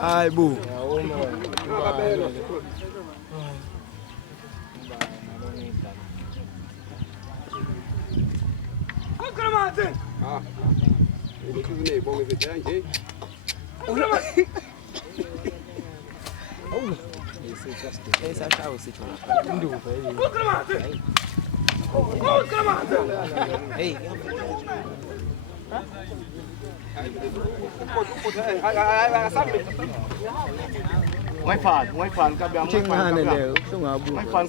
Ai bu. Ah. Ini tu ni bom itu jangan. Essa chave se tu. Ndu fa yi. Hey. Ngoài phản cà bèm, Trên hàng này đều không ngờ bu. ngoài phản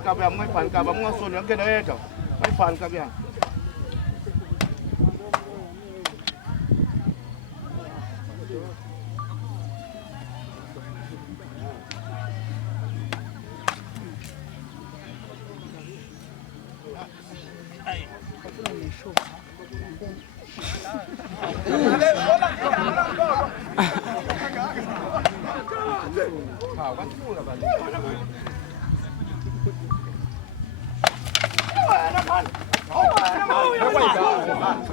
cà bèm, ngoài xuân nó cái đấy rồi, ngoài phản cà bèm.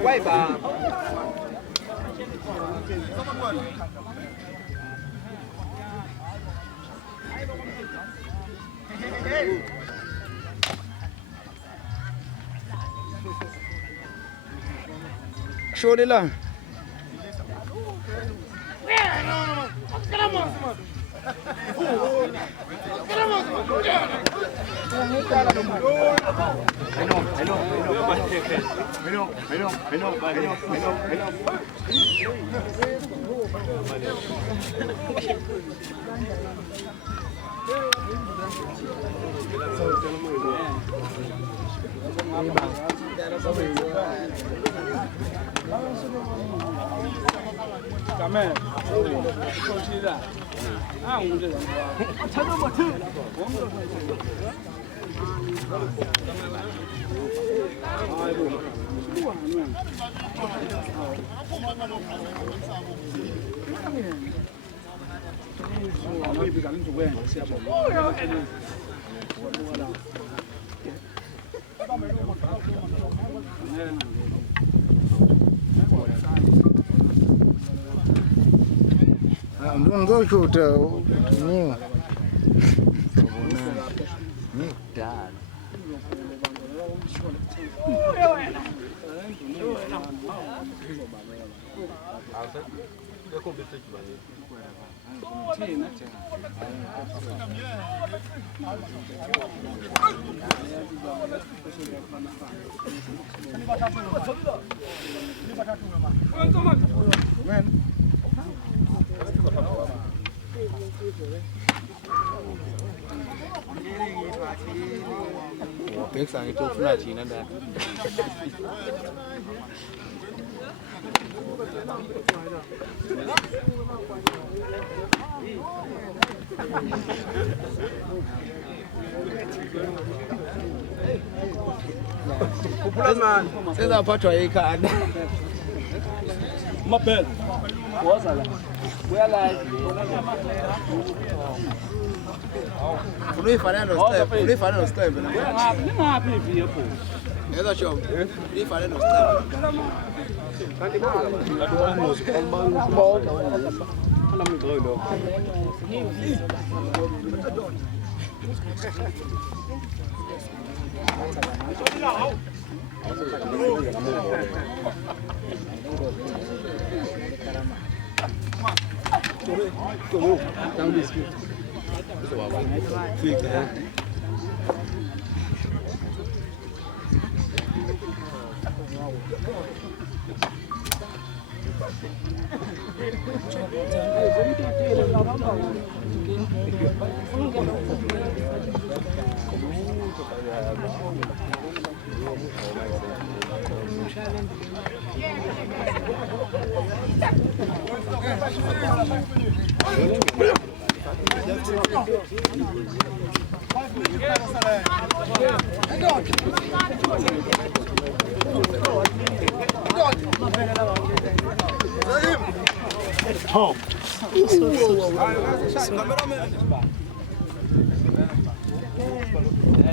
Quay bà. Show đi lang. Cảm ơn. Cô chi ra. À, uống được rồi. Chắc đâu mà thư. Uống được rồi. Ai bu. Ndio chuta ni. Ni dad. Pesa itu pula Cina dah. Popular man. Sasa patwa ikan. Mapel. Kuoza la. Wala. Unui fanya no step. Unui fanya no step. Ni ngapi hivi hapo? Eza show. Unui fanya no step. Nanti mana? Ana mgoi ndo.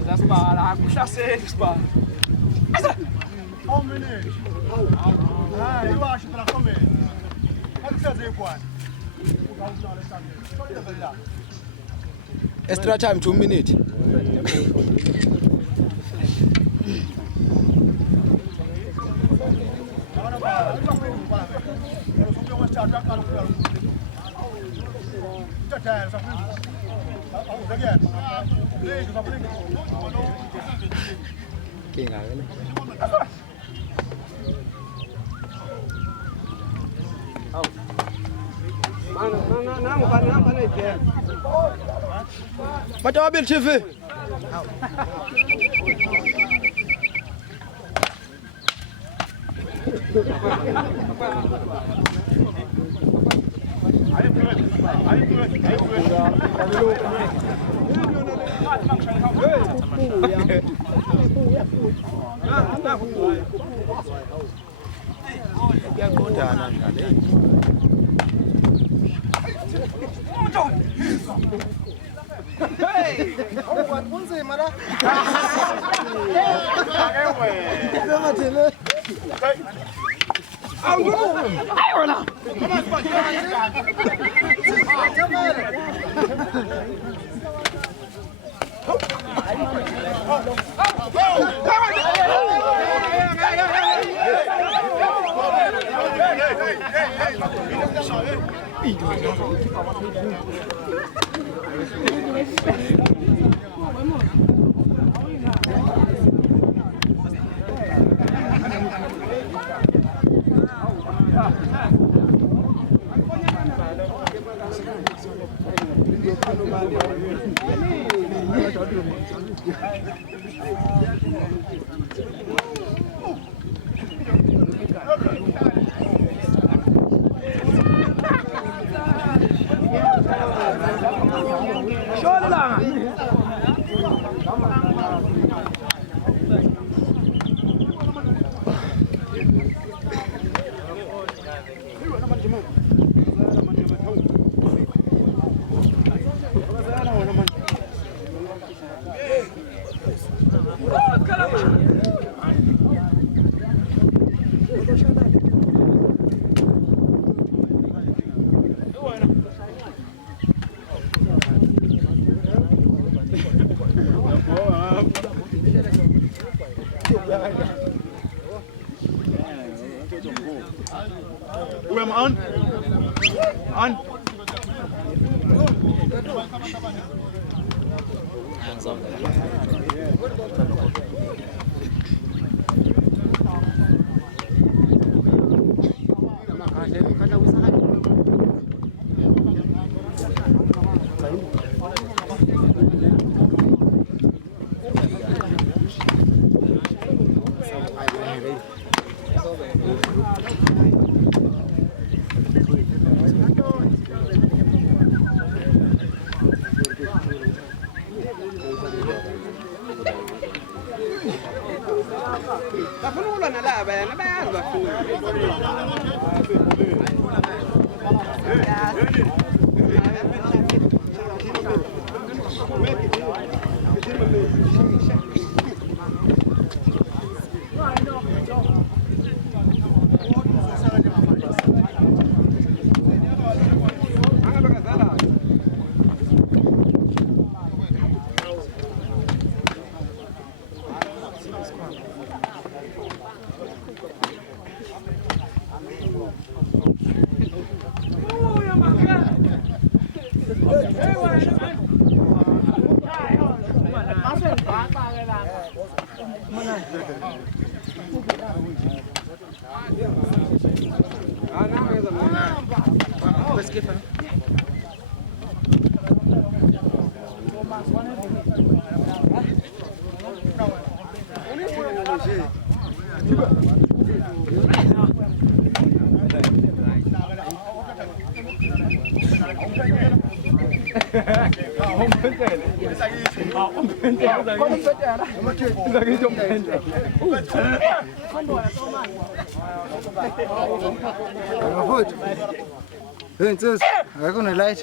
That's bad. I wish I said it's bad. How many? You are should come in. How do you say one? Extra time 2 minutes. Baca mobil TV. Who am I on? On. Mafuthu. Insizwa, akuna light.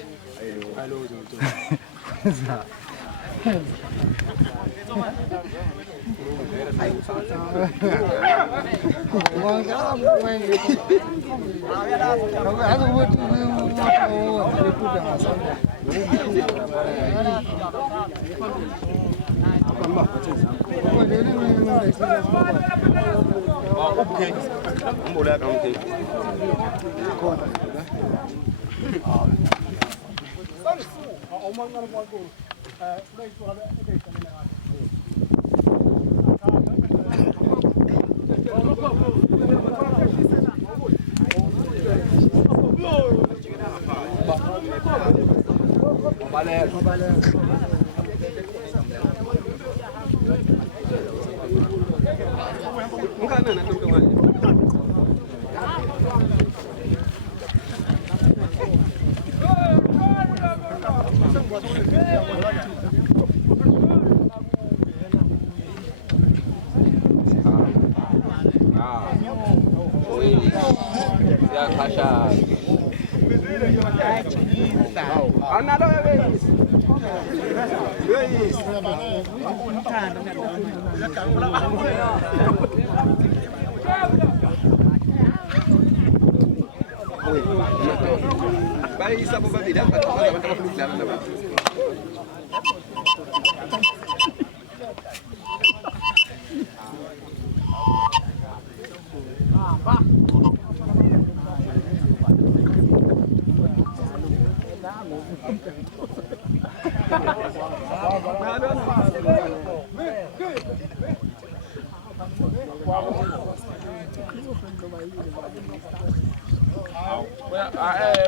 Bayisa po ba bila? Pagkaman ka mapuluglan na ba?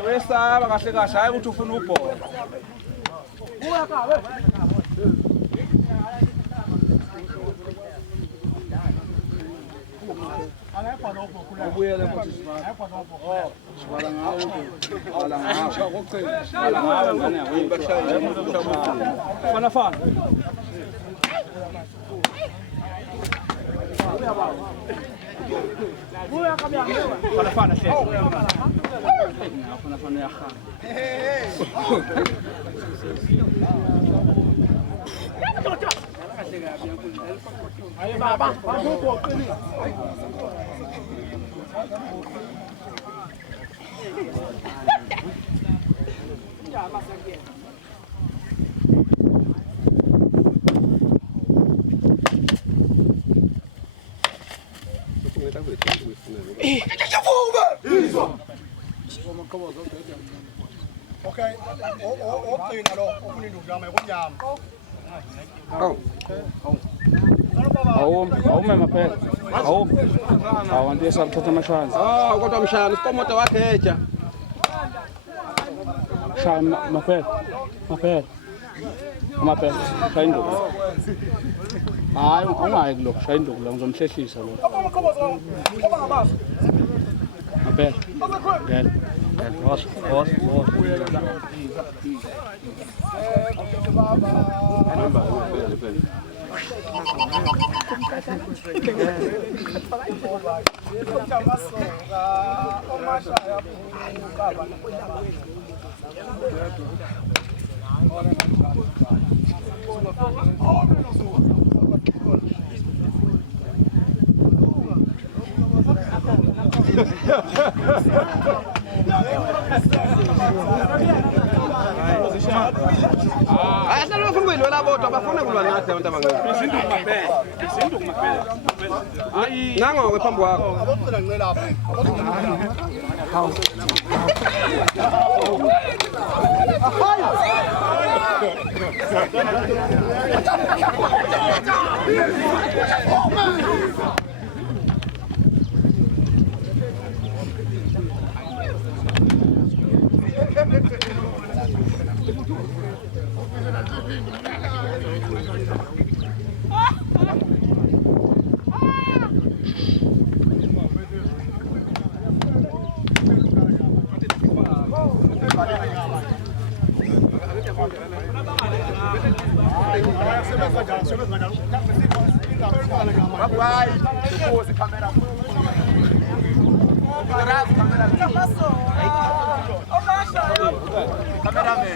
Wesaba kahle kahle hayi ukuthi ufuna ubhola. Ubuyele futhi sibala. Sibala ngawo. Sibala ngawo. Sibala ngawo ngane uyibashaya. Fana fana. Fana fana hle. Fana fana ya kha. Aye baba, baba qini. Ya masake. Okay, oqina lo ofuna indukuzama ekunyama. Awume maphela. Awume. Awantu esabuthatha amashwazi. Kodwa mshana isikomoto wakheja. Shama maphela. Maphela. Maphela. Shayinduku. Hayi, ungayi kuloko shayinduku la ngizomhlehlisa lo. Maphela. Ngel. Os. Asa lo funa kuyilwela bodwa bafuna kulwa nathi abantu abangaka. Izinduku maphela. Hayi, Nango ke phambi kwakho. Aboqina ngicela lapha. Vai, pose camera. Cameraman.